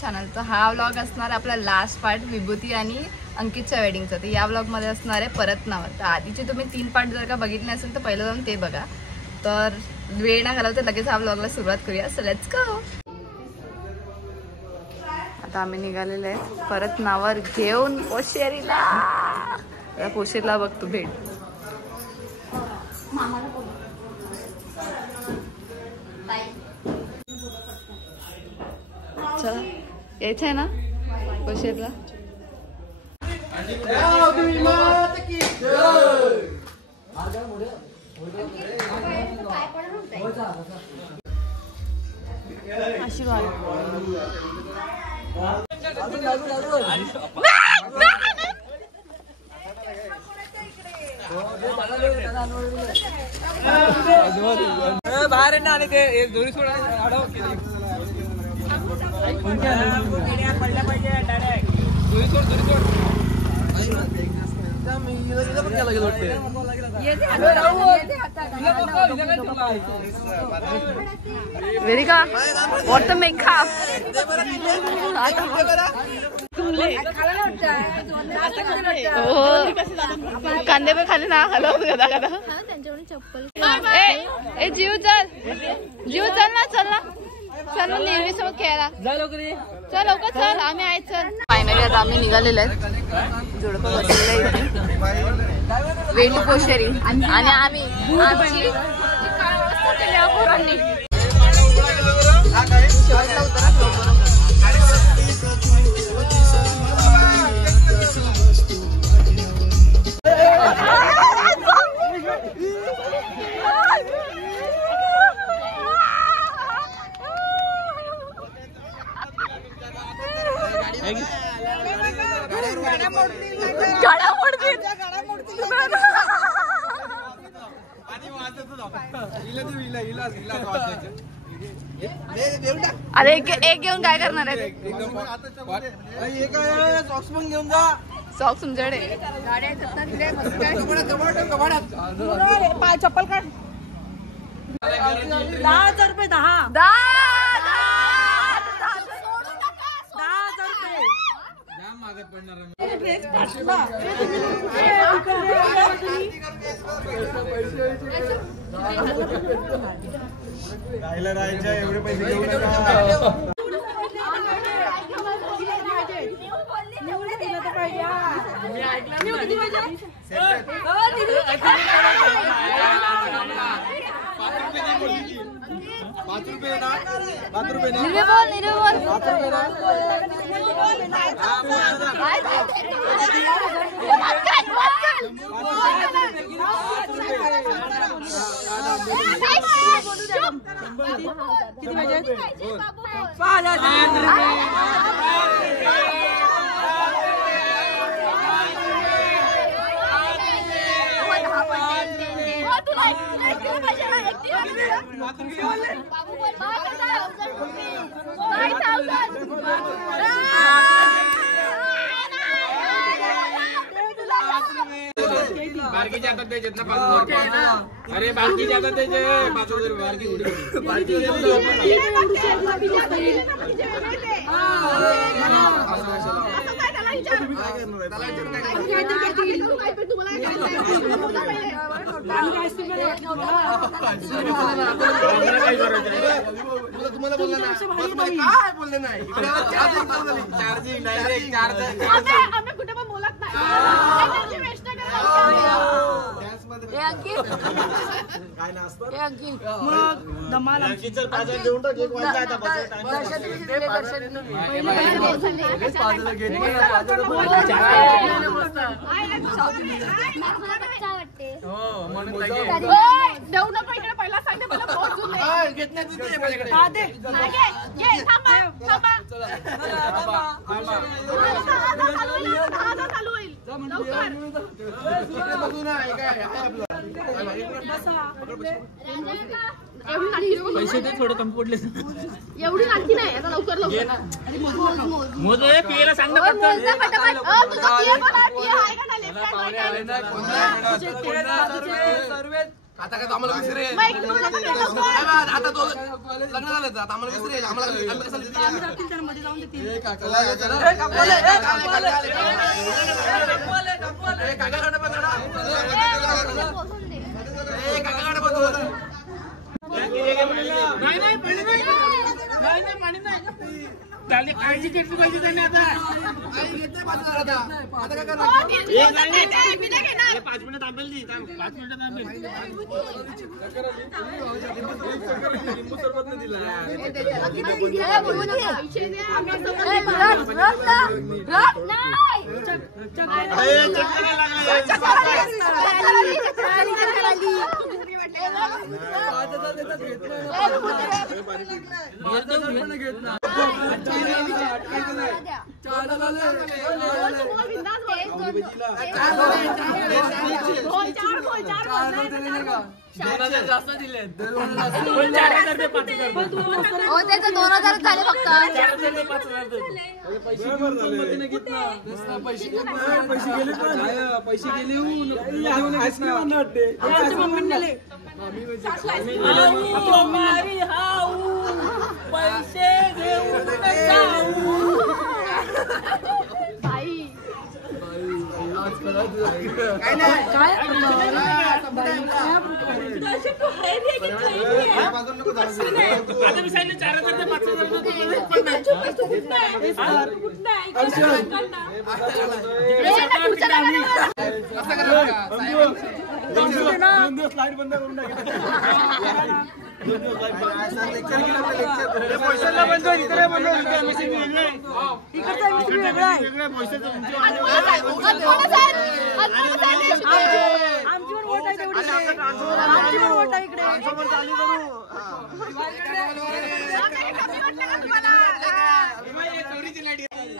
Channel तर हा vlog असणार आपला लास्ट पार्ट विभूती आणि अंकितच्या वेडिंगचा। तर या व्लॉग मध्ये असणार आहे परत नाव। तर आधीचे तुम्ही 3 पार्ट जर का बघितले असेल तर पहिलं जाऊन ते बघा। तर वेळ ना घालवता लगेच हा व्लॉगला सुरुवात करूया। So let's go. आता आम्ही निघालेले आहे परत नावर घेऊन पोशेरीला। पोशेरीला बघ तू भेट। चल यायचं आहे ना पोशेरला। आशीर्वाद बाहेर ना ते दोरी सोडा पडल्या पाहिजे डायरेक्ट दोरी सोड वेरिका व्हाट द मेकअप कांदे पे खाली ना हलव गदा गदा। ए जीव चल ना चल ना नेहमी सोबत खेळायला चल लवकर चल आम्ही आहे चल। फायनली आता आम्ही निघालेलो आहे जोडपं बसलेलं आहे वेणू पोशेरी आणि आम्ही आमची काय अवस्था केली आहे पोरांनी। शेवटला उतरा अरे एक घेऊन काय करणार आहे? सॉक्स तुमच्याकडे पाय चप्पल काढ। 10,000 रुपये 10 एवढे पैसे घेऊ नका। बारकी जातात त्याच्यात ना 5,000। अरे बारकी जातात त्याचे 5,000 बारकी तुम्हाला बोलला ना काय बोलले नाही चार्जिंग डायरेक्ट चार्ज आम्ही कुठे पण बोलत नाही वेस्ट डान्स मध्ये काय नसतं हे अंकित मग धमाल अंकितचं 5,000 देऊन टाक एक वाजता आता दर्शन हो म्हणून देऊ नको इकडे पहिला सांगते मला पोहोचून दे घेत नाही तुझे माझ्याकडे हा दे घे थांबा चालू होईल लवकर बघू ना काय आहे आपलं पैसे दे थोडं कमी पडले. एवढी नाटकी नाही आता लवकर लवकर मोज पियला सांग ना आता काय आम्हाला विसरे आता तो लग्न झालं आता आम्हाला विसरे आम्हाला काळजी घेतली पाहिजे त्यांनी आता 5 मिनिटं थांबेल. 5 मिनिटं थांबेल. लिंबू सरबत नाही दिला. जास्त दिले 4,000 ते 5,000. हो त्याचं 2,000 झाले फक्त. 4,000 ते 5,000 पैसे गेले पैसे घेऊन आता मी सांगितलं 4,000 ते 5,000 स्लाइड बंद करून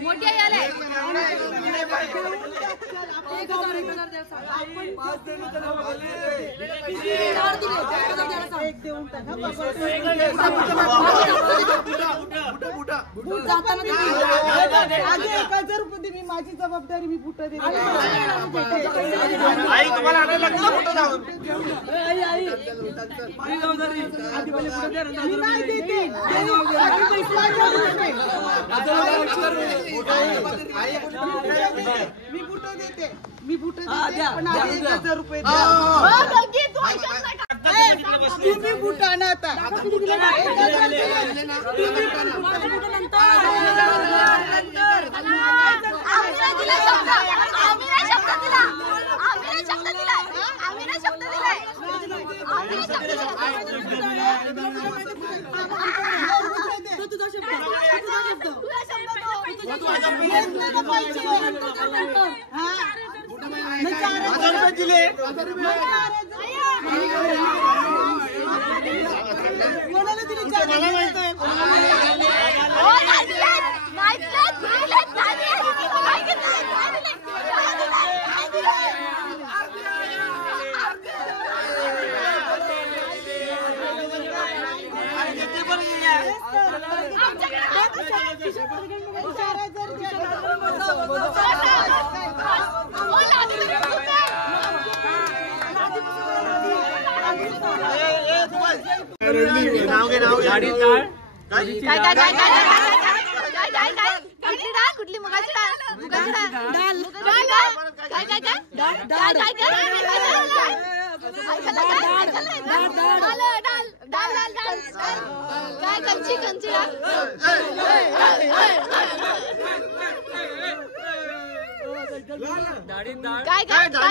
मोठ्या याला मी माझी जबाबदारी मी बुट देते. मी बुट देते पण 1,000 रुपये तुम्ही बुट आणा आता. कुठली मुगाची डाळ काय कंची कंची काय काय डाळ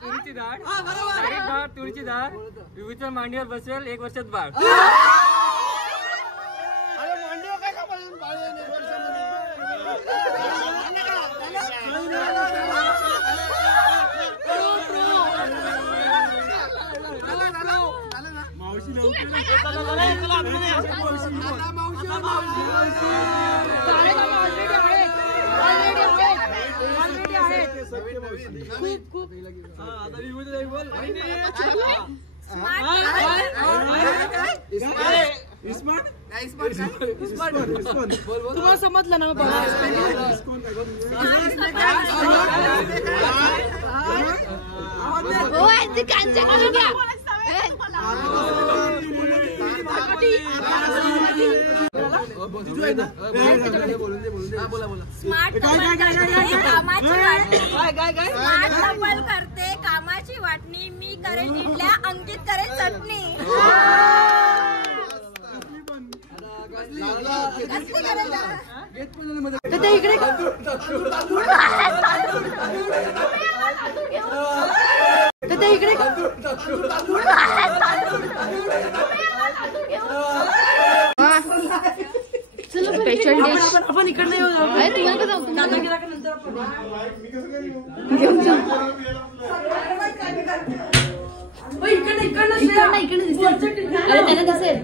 तुरीची डाळ तुरीची डाळ विविधच्या मांडीवर बसेल 1 वर्षात बाळ. ऑलरेडी आहेत खूप तुम्हाला समजलं ना करते कामाची वाटणी मी करेल इडल्या अंकित करेल चटणी स्पेशल डिश आपण इकडे येऊ अरे त्यांना दिसेल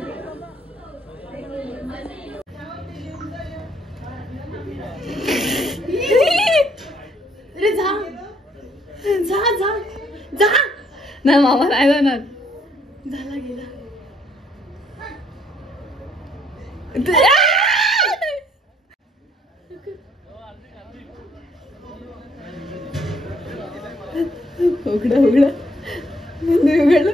नाही मामा नाही जाणार झाला गेला उघडा उघडा उघडलं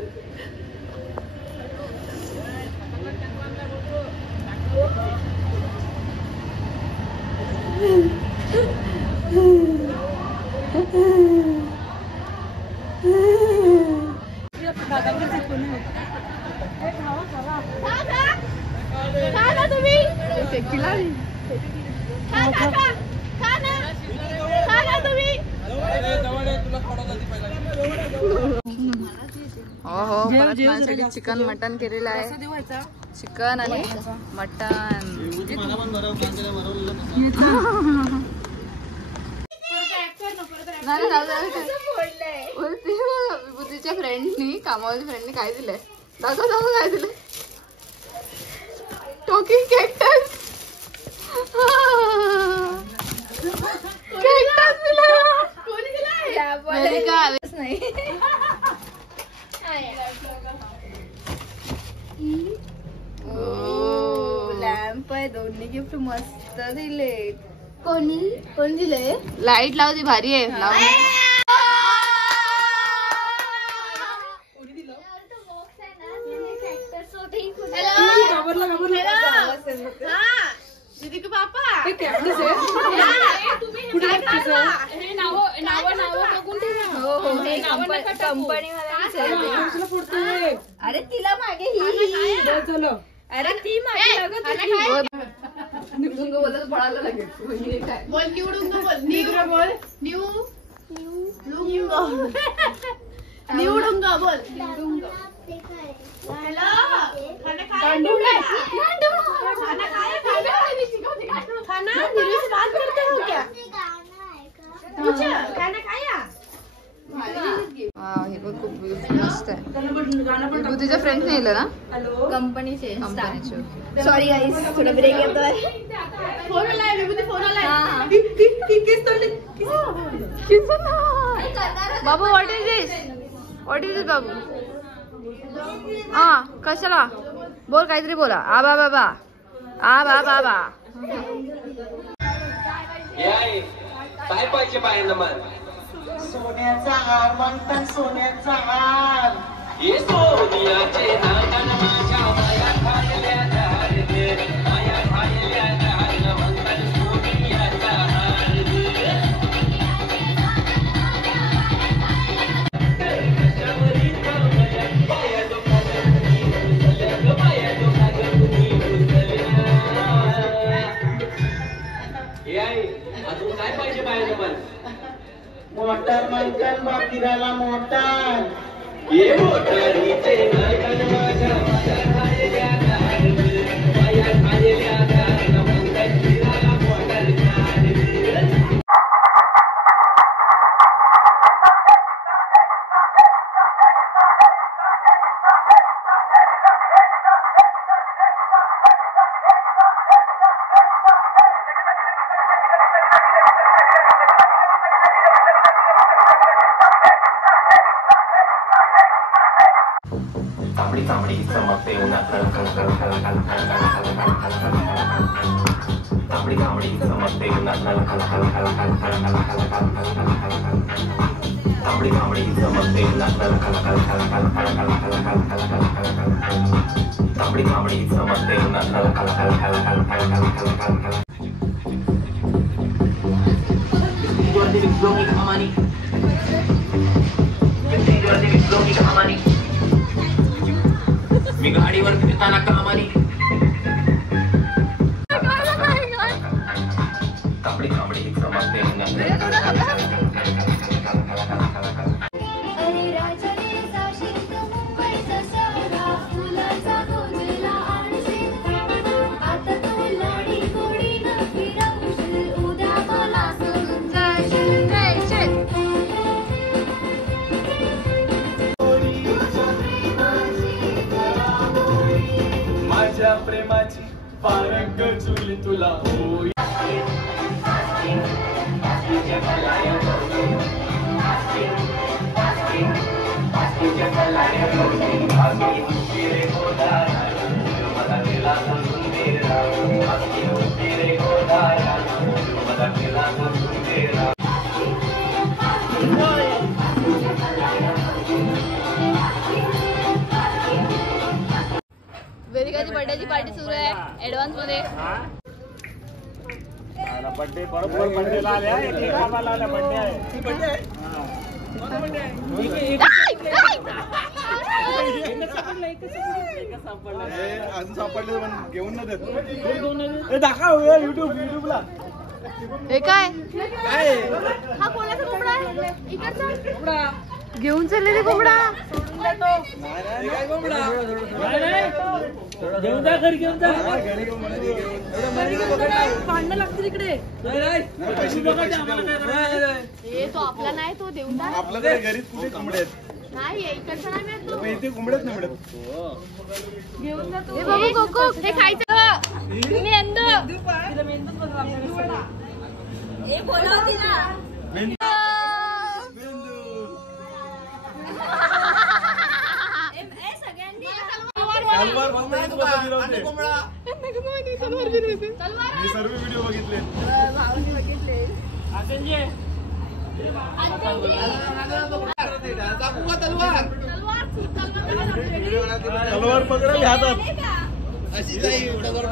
हो परत माझ्यासाठी चिकन मटन केलेलं आहे चिकन आणि मटन विभूतीच्या फ्रेंडनी कामावरच्या फ्रेंडनी काय दिलंय दादा दादा काय दिलंय टॉकिंग कॅक्टस नाही लॅम्प आहे दोन्ही गिफ्ट मस्त दिले कोण दिले लाईट लावती भारी आहे लाव दीदी के पापा अरे तिला मागे अरे ती मागे निवडून बोलत पळायला लागेल बोल निवडून बोल निवडून बोल निवडून बोल हे पण खूप मस्त आहे विभूतीच्या फ्रेंड नेलं ना कंपनीचे सॉरी गाईस थोडा ब्रेक येतोय फोन आलाय विभूती फोन आलाय बाबू व्हॉट इज दिस बाबू हा कशाला बोल काहीतरी बोला आबा बाबा आबा बाबा काय पाहिजे बायांना मन सोन्याचा हार म्हणतात सोन्याचा हार हे सोनियाचे नागन माझ्या माया खायल्या झाडे माया खायल्या झाड म्हणतात सोनियाचा हार अजून काय पाहिजे बायांना मन मोटर मंकन बाकीराला मोटर ये मोटरीचे मंकन माझ्या माझ्या खायल्या झाड माया खायल्या झाड मंकन फिराला मोटर झाड कावडी चमकते उन्हात तांबडी कावडी चमकते उन्हात तांबडी कावडी चमकते उन्हात तांबडी कावडी चमकते उन्हात मी गाडीवर फिरताना कामानी तांबडी कावडी चमकते माझ्या प्रेमाची पारंग चुली तुला होई वेदिकाची बर्थडेची पार्टी सुरू आहे ऍडव्हान्स मध्ये. बर्थडे बरोबर बर्थडेला आल्या एक कामाला आल्या बर्थडे आहे अजून सापडले घेऊन न देत दाखव युट्यूबला. हे काय हा कोणाचा कोंबडा आहे इकडचा कोंबडा घेऊन चालले ते कोंबडा. घेऊन जा घरी घेऊन जा. भांडणं लागतील इकडे. हे तो आपला नाही तो देऊन टाक. आपल्याकडे घरीच कुठे कोंबडे आहेत नाही इकडचा नाही मिळत तो. इथे कोंबड्याच नाही मिळत. घेऊन जा तो. हे बघू कोको हे खायचं मेंदू. हे बोलव तिला. मी सर्व व्हिडिओ बघितले. तलवार पकडा हातात अशी काही तलवार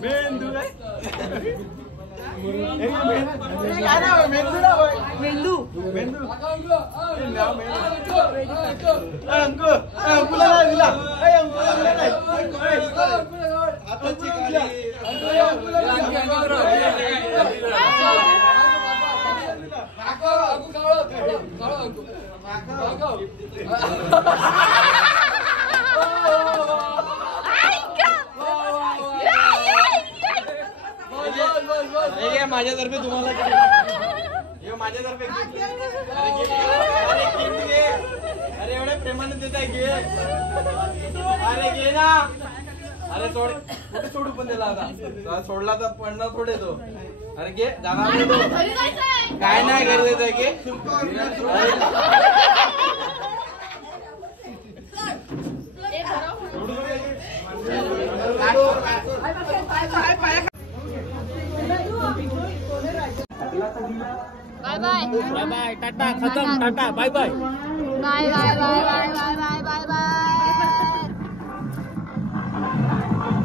मेंदू मेंदू मेंदू माझ्यातर्फे तुम्हाला माझ्यातर्फे अरे एवढ्या प्रेमाने देत आहे घे. अरे घे ना. अरे सोड कुठे सोडू पण त्याला आता सोडला तर पडणार थोडे तो. अरे घे जागा काय नाही गरजेचं आहे घे. बाय बाय बाय बाय टाटा खतम टाटा bye bye bye bye bye bye bye bye bye bye.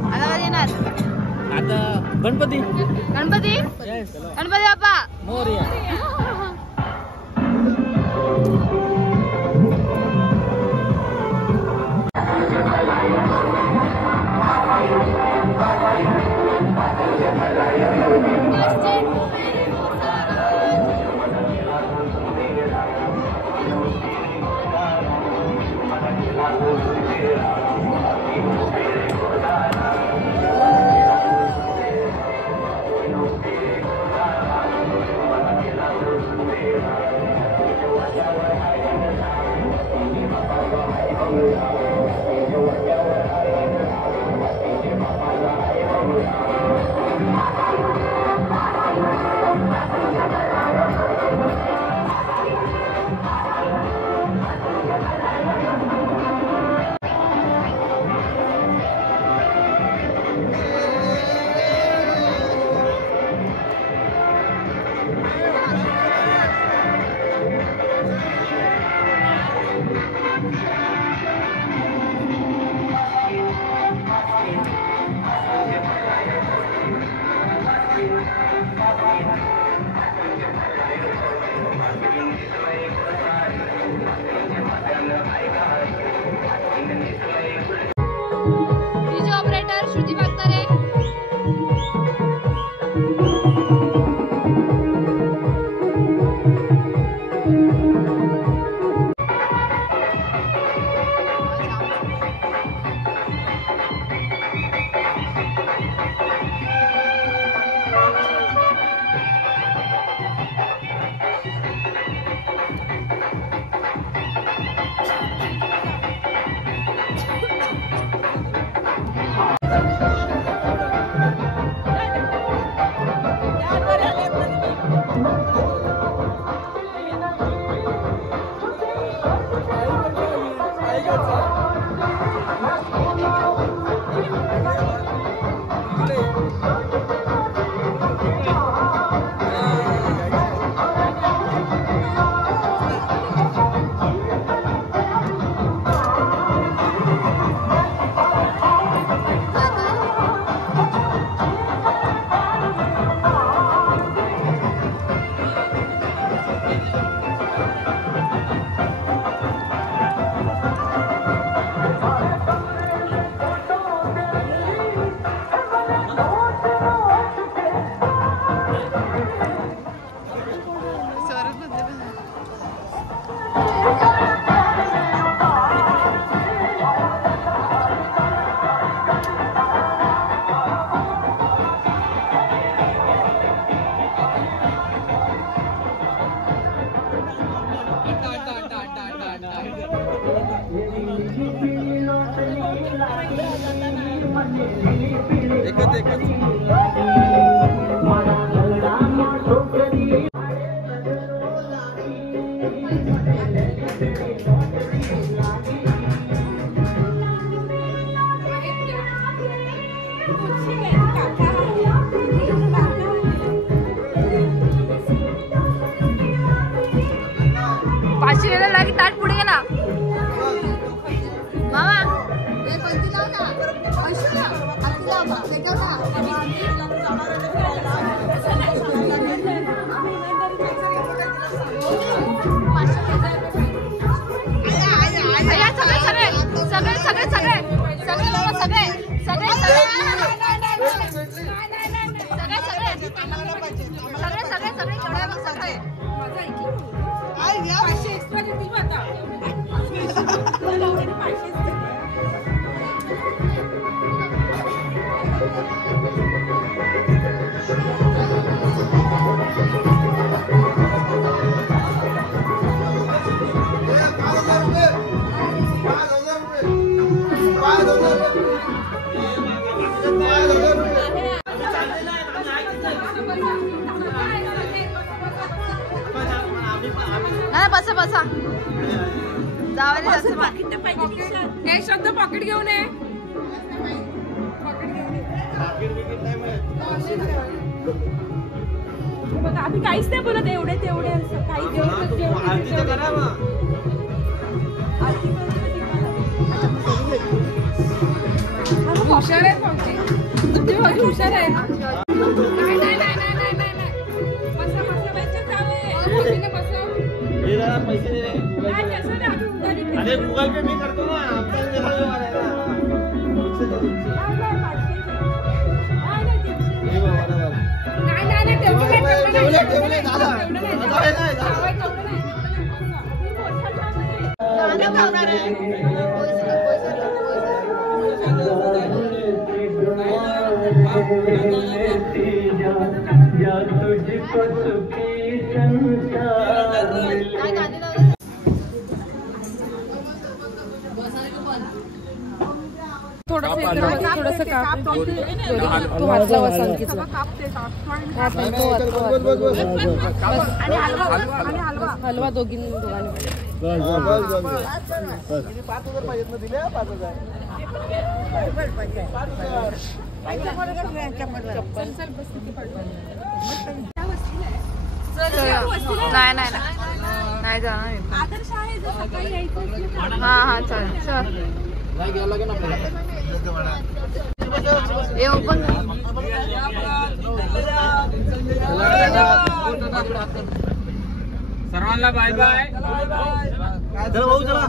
आता कधी येणार आता गणपती गणपती गणपती बाप्पा मोरया. डीजे ऑपरेटर श्रुती वागतारे. पाचशे वेळा लागी ताट पुढे गेला मामा. बसा बसा एक शब्द पॉकेट घेऊन ये. आम्ही काहीच नाही बोलत एवढे तेवढे काही हुशार आहे भाऊजी. तुमची भाऊजी हुशार आहे. पैसे दे. अरे गूगल पे मी करतो ना. थोडस थोडस काप तू वाचला वसंतीचा हलवा दोघांनी 5,000 पाहिजेत ना दिले 5,000 नाही नाही नाही जाणार हा हा चल चल ओपन सर्वांना बाय बाय चला भाऊ चला